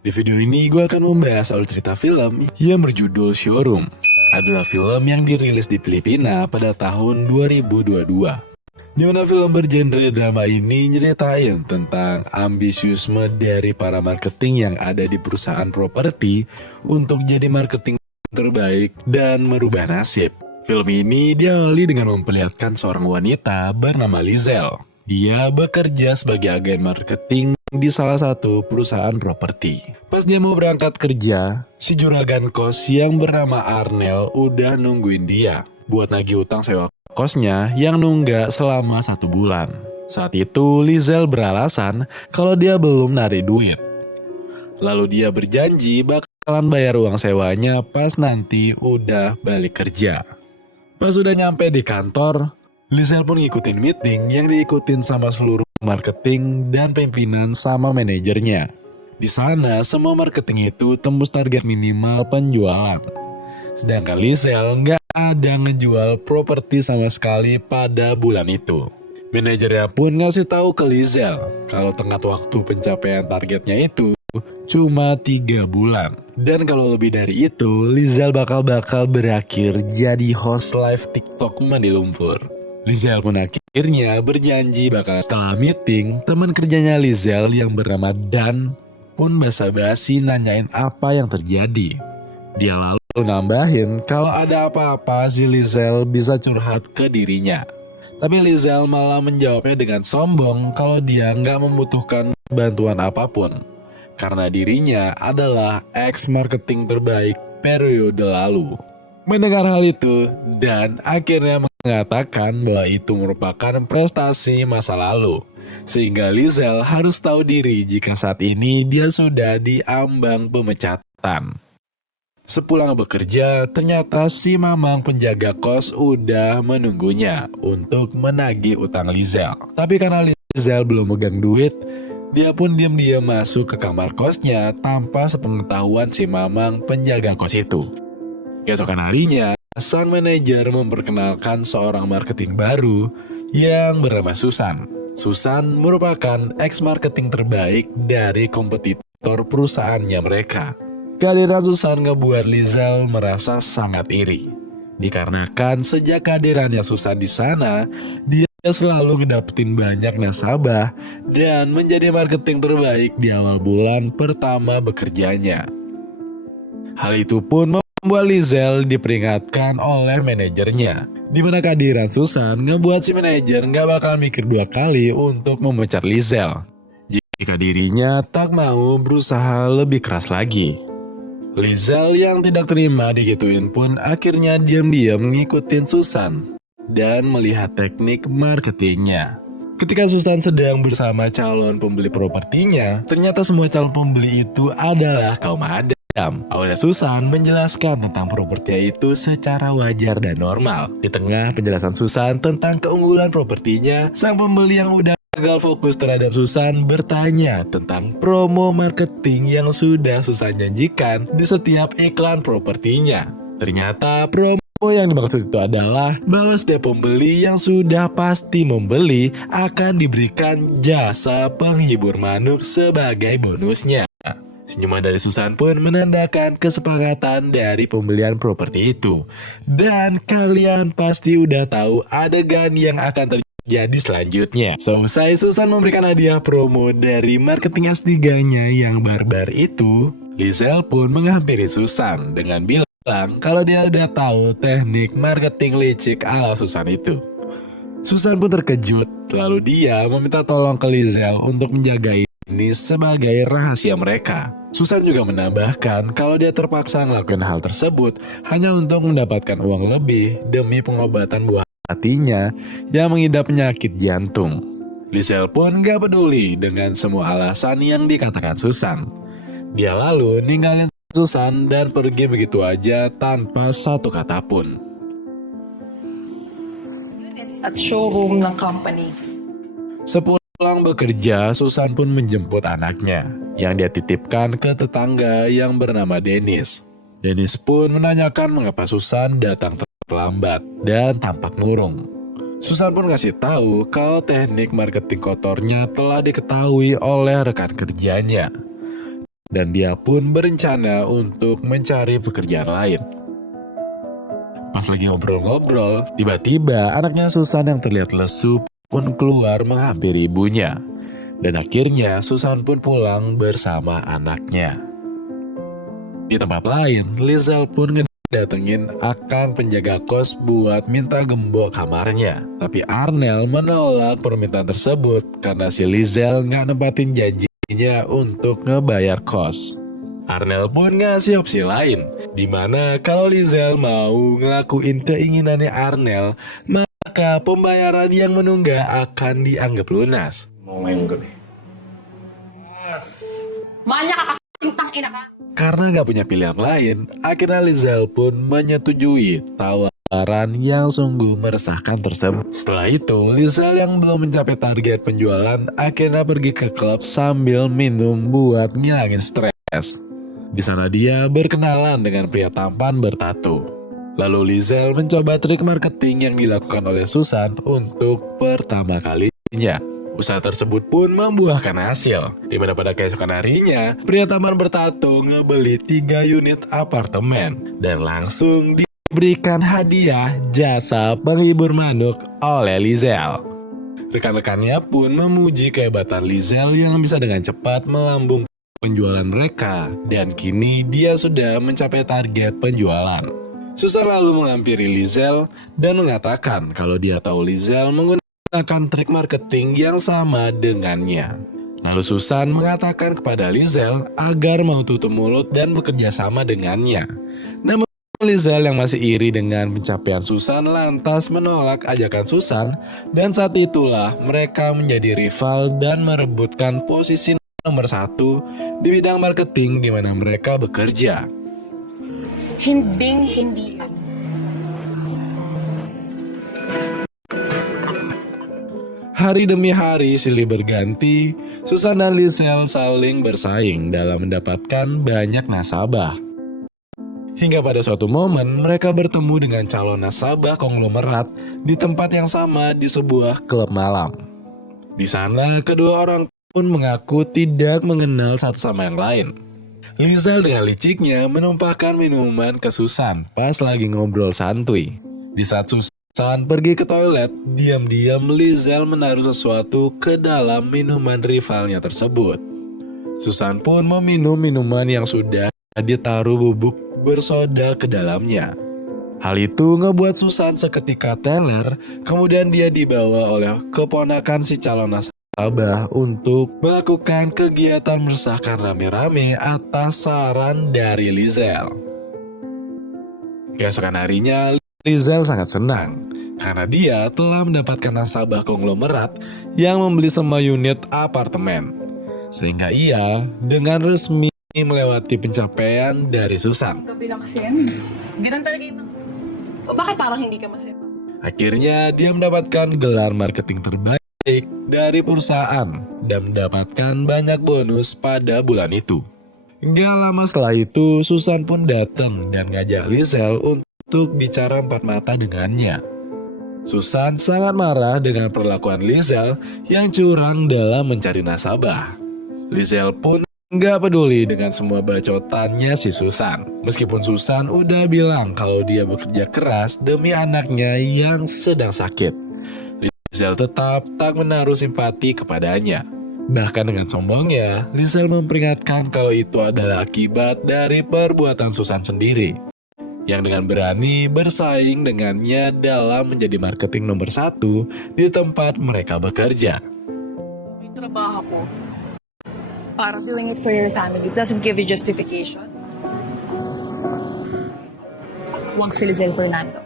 Di video ini gue akan membahas soal cerita film yang berjudul Showroom. Adalah film yang dirilis di Filipina pada tahun 2022. Di mana film bergenre drama ini nyeritain tentang ambisiusme dari para marketing yang ada di perusahaan properti untuk jadi marketing terbaik dan merubah nasib. Film ini diawali dengan memperlihatkan seorang wanita bernama Lizelle. Dia bekerja sebagai agen marketing di salah satu perusahaan properti. Pas dia mau berangkat kerja, si juragan kos yang bernama Arnel udah nungguin dia buat nagih utang sewa kosnya yang nunggak selama 1 bulan. Saat itu Lizelle beralasan kalau dia belum narik duit. Lalu dia berjanji bakalan bayar uang sewanya pas nanti udah balik kerja. Pas udah nyampe di kantor, Lizelle pun ngikutin meeting yang diikutin sama seluruh marketing dan pimpinan sama manajernya. Di sana, semua marketing itu tembus target minimal penjualan. Sedangkan Lizelle nggak ada ngejual properti sama sekali pada bulan itu. Manajernya pun ngasih tahu ke Lizelle kalau tenggat waktu pencapaian targetnya itu cuma 3 bulan. Dan kalau lebih dari itu, Lizelle bakal berakhir jadi host live TikTok mandi lumpur. Lizelle pun akhirnya berjanji bakal setelah meeting, teman kerjanya Lizelle yang bernama Dan pun basa-basi nanyain apa yang terjadi. Dia lalu nambahin kalau ada apa-apa si Lizelle bisa curhat ke dirinya. Tapi Lizelle malah menjawabnya dengan sombong kalau dia nggak membutuhkan bantuan apapun. Karena dirinya adalah ex-marketing terbaik periode lalu. Mendengar hal itu, Dan akhirnya mengatakan bahwa itu merupakan prestasi masa lalu. Sehingga Lizelle harus tahu diri jika saat ini dia sudah diambang pemecatan. Sepulang bekerja, ternyata si Mamang penjaga kos udah menunggunya untuk menagih utang Lizelle. Tapi karena Lizelle belum megang duit, dia pun diam-diam masuk ke kamar kosnya tanpa sepengetahuan si Mamang penjaga kos itu. Keesokan harinya, sang manajer memperkenalkan seorang marketing baru yang bernama Susan. Susan merupakan ex-marketing terbaik dari kompetitor perusahaannya mereka. Kehadiran Susan ngebuat Lizelle merasa sangat iri. Dikarenakan sejak kehadirannya Susan di sana, dia selalu ngedapetin banyak nasabah dan menjadi marketing terbaik di awal bulan pertama bekerjanya. Hal itu pun membuat Lizelle diperingatkan oleh manajernya, di mana kehadiran Susan ngebuat si manajer nggak bakal mikir 2 kali untuk memecat Lizelle jika dirinya tak mau berusaha lebih keras lagi. Lizelle yang tidak terima digituin pun akhirnya diam-diam ngikutin Susan dan melihat teknik marketingnya. Ketika Susan sedang bersama calon pembeli propertinya, ternyata semua calon pembeli itu adalah kaum adam. Awalnya Susan menjelaskan tentang propertinya itu secara wajar dan normal. Di tengah penjelasan Susan tentang keunggulan propertinya, sang pembeli yang udah gagal fokus terhadap Susan bertanya tentang promo marketing yang sudah Susan janjikan di setiap iklan propertinya. Ternyata promo yang dimaksud itu adalah bahwa setiap pembeli yang sudah pasti membeli akan diberikan jasa penghibur manuk sebagai bonusnya. Senyuman dari Susan pun menandakan kesepakatan dari pembelian properti itu. Dan kalian pasti udah tahu adegan yang akan terjadi selanjutnya. Seusai Susan memberikan hadiah promo dari marketing S3-nya yang barbar itu, Lizelle pun menghampiri Susan dengan bilang kalau dia udah tahu teknik marketing licik ala Susan itu. Susan pun terkejut, lalu dia meminta tolong ke Lizelle untuk menjaga ini sebagai rahasia mereka. Susan juga menambahkan kalau dia terpaksa ngelakuin hal tersebut hanya untuk mendapatkan uang lebih demi pengobatan buah hatinya yang mengidap penyakit jantung. Lizelle pun gak peduli dengan semua alasan yang dikatakan Susan. Dia lalu ninggalin Susan dan pergi begitu aja tanpa satu kata pun. It's at showroom ng company. Sepulang bekerja, Susan pun menjemput anaknya yang dia titipkan ke tetangga yang bernama Dennis. Dennis pun menanyakan mengapa Susan datang terlambat dan tampak murung. Susan pun ngasih tahu kalau teknik marketing kotornya telah diketahui oleh rekan kerjanya. dan dia pun berencana untuk mencari pekerjaan lain. Pas lagi ngobrol-ngobrol, tiba-tiba anaknya Susan yang terlihat lesu pun keluar menghampiri ibunya. Dan akhirnya Susan pun pulang bersama anaknya. Di tempat lain, Liesl pun ngedatengin akang penjaga kos buat minta gembok kamarnya. Tapi Arnel menolak permintaan tersebut karena si Liesl nggak nempatin janjinya untuk ngebayar kos. Arnel pun ngasih opsi lain, dimana kalau Liesl mau ngelakuin keinginannya Arnel, maka pembayaran yang menunggak akan dianggap lunas. Mau main gue nih. Banyak kakasing tang ina ka. Karena gak punya pilihan lain, akhirnya Liesl pun menyetujui tawaran yang sungguh meresahkan tersebut. Setelah itu, Liesl yang belum mencapai target penjualan akhirnya pergi ke klub sambil minum buat ngilangin stres. Di sana dia berkenalan dengan pria tampan bertato. Lalu Liesl mencoba trik marketing yang dilakukan oleh Susan untuk pertama kalinya. Usaha tersebut pun membuahkan hasil, di mana pada keesokan harinya, pria tampan bertato ngebeli 3 unit apartemen dan langsung diberikan hadiah jasa penghibur manuk oleh Liesl. Rekan-rekannya pun memuji kehebatan Liesl yang bisa dengan cepat melambung penjualan mereka, dan kini dia sudah mencapai target penjualan. Susan lalu menghampiri Liesl dan mengatakan kalau dia tahu Liesl menggunakan trik marketing yang sama dengannya. Lalu Susan mengatakan kepada Liesl agar mau tutup mulut dan bekerja sama dengannya. Namun Liesl yang masih iri dengan pencapaian Susan lantas menolak ajakan Susan, dan saat itulah mereka menjadi rival dan merebutkan posisi nomor 1 di bidang marketing di mana mereka bekerja. Hindi. Hari demi hari silih berganti, Susan dan Liesl saling bersaing dalam mendapatkan banyak nasabah. Hingga pada suatu momen mereka bertemu dengan calon nasabah konglomerat di tempat yang sama di sebuah klub malam. Di sana kedua orang pun mengaku tidak mengenal satu sama yang lain. Liesl dengan liciknya menumpahkan minuman ke Susan pas lagi ngobrol santuy. Di saat Susan pergi ke toilet, diam-diam Liesl menaruh sesuatu ke dalam minuman rivalnya tersebut. Susan pun meminum minuman yang sudah ditaruh bubuk bersoda ke dalamnya. Hal itu ngebuat Susan seketika teler, kemudian dia dibawa oleh keponakan si calon nasabah untuk melakukan kegiatan meresahkan rame-rame atas saran dari Liesl. Keesokan harinya, Liesl sangat senang karena dia telah mendapatkan nasabah konglomerat yang membeli semua unit apartemen. Sehingga ia dengan resmi melewati pencapaian dari Susan. Kabilang kasi yan. Ganun talaga yung bakit parang hindi ka masaya? Akhirnya dia mendapatkan gelar marketing terbaik dari perusahaan dan mendapatkan banyak bonus pada bulan itu. Gak lama setelah itu, Susan pun datang dan ngajak Liesl untuk bicara empat mata dengannya. Susan sangat marah dengan perlakuan Liesl yang curang dalam mencari nasabah. Liesl pun nggak peduli dengan semua bacotannya si Susan. Meskipun Susan udah bilang kalau dia bekerja keras demi anaknya yang sedang sakit, Liesl tetap tak menaruh simpati kepadanya. Bahkan dengan sombongnya, Liesl memperingatkan kalau itu adalah akibat dari perbuatan Susan sendiri, yang dengan berani bersaing dengannya dalam menjadi marketing nomor 1 di tempat mereka bekerja. May trabaho ko. Para doing it for your family doesn't give you justification. Huwag si Liesl Fernando.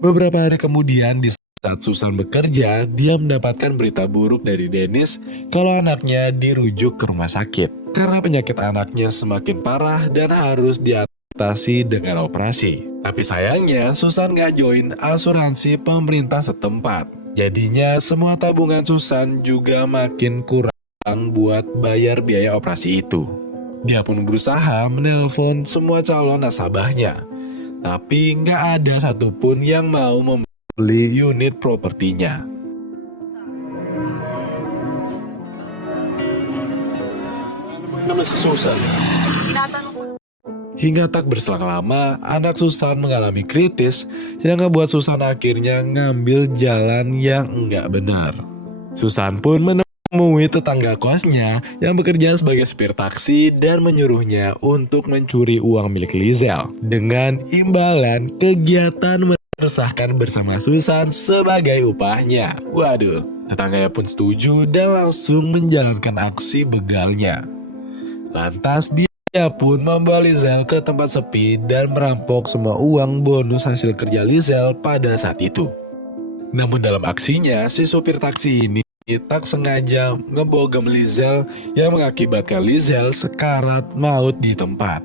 Beberapa hari kemudian, di saat Susan bekerja, dia mendapatkan berita buruk dari Dennis kalau anaknya dirujuk ke rumah sakit karena penyakit anaknya semakin parah dan harus diatasi dengan operasi. Tapi sayangnya Susan gak join asuransi pemerintah setempat. Jadinya semua tabungan Susan juga makin kurang buat bayar biaya operasi itu. Dia pun berusaha menelpon semua calon nasabahnya, tapi nggak ada satupun yang mau membeli unit propertinya. Naman lu si Susan. Hingga tak berselang lama, anak Susan mengalami kritis yang ngebuat Susan akhirnya ngambil jalan yang enggak benar. Susan pun menemui tetangga kosnya yang bekerja sebagai supir taksi dan menyuruhnya untuk mencuri uang milik Lizelle dengan imbalan kegiatan meresahkan bersama Susan sebagai upahnya. Waduh, tetangganya pun setuju dan langsung menjalankan aksi begalnya. Lantas dia pun membawa Lizelle ke tempat sepi dan merampok semua uang bonus hasil kerja Lizelle pada saat itu. Namun dalam aksinya, si supir taksi ini tak sengaja ngebogem Lizelle yang mengakibatkan Lizelle sekarat maut di tempat.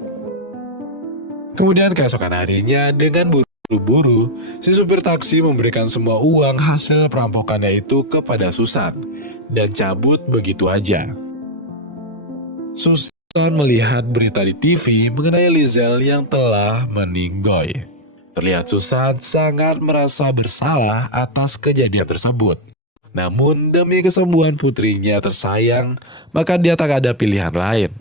Kemudian keesokan harinya dengan buru-buru, si supir taksi memberikan semua uang hasil perampokannya itu kepada Susan dan cabut begitu aja. Susan melihat berita di TV mengenai Lizelle yang telah meninggoy. Terlihat Susan sangat merasa bersalah atas kejadian tersebut. Namun demi kesembuhan putrinya tersayang, maka dia tak ada pilihan lain.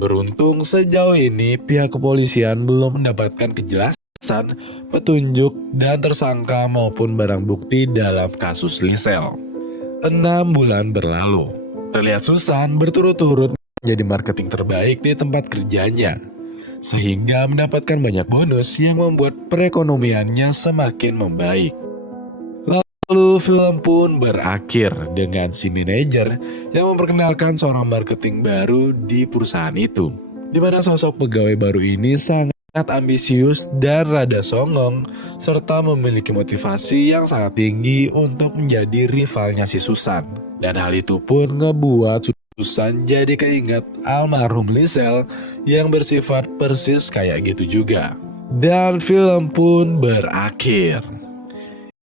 Beruntung sejauh ini pihak kepolisian belum mendapatkan kejelasan, petunjuk, dan tersangka maupun barang bukti dalam kasus Lizelle. 6 bulan berlalu. Terlihat Susan berturut-turut jadi marketing terbaik di tempat kerjanya, sehingga mendapatkan banyak bonus yang membuat perekonomiannya semakin membaik. Lalu film pun berakhir dengan si manajer yang memperkenalkan seorang marketing baru di perusahaan itu, di mana sosok pegawai baru ini sangat ambisius dan rada songong, serta memiliki motivasi yang sangat tinggi untuk menjadi rivalnya si Susan. Dan hal itu pun ngebuat Susan jadi keinget almarhum Lizelle yang bersifat persis kayak gitu juga. Dan film pun berakhir.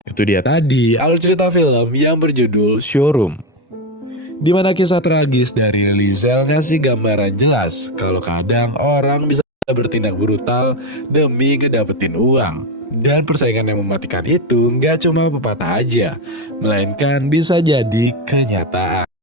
Itu dia tadi alur cerita film yang berjudul Showroom, di mana kisah tragis dari Lizelle ngasih gambaran jelas kalau kadang orang bisa bertindak brutal demi ngedapetin uang. Dan persaingan yang mematikan itu nggak cuma pepatah aja, melainkan bisa jadi kenyataan.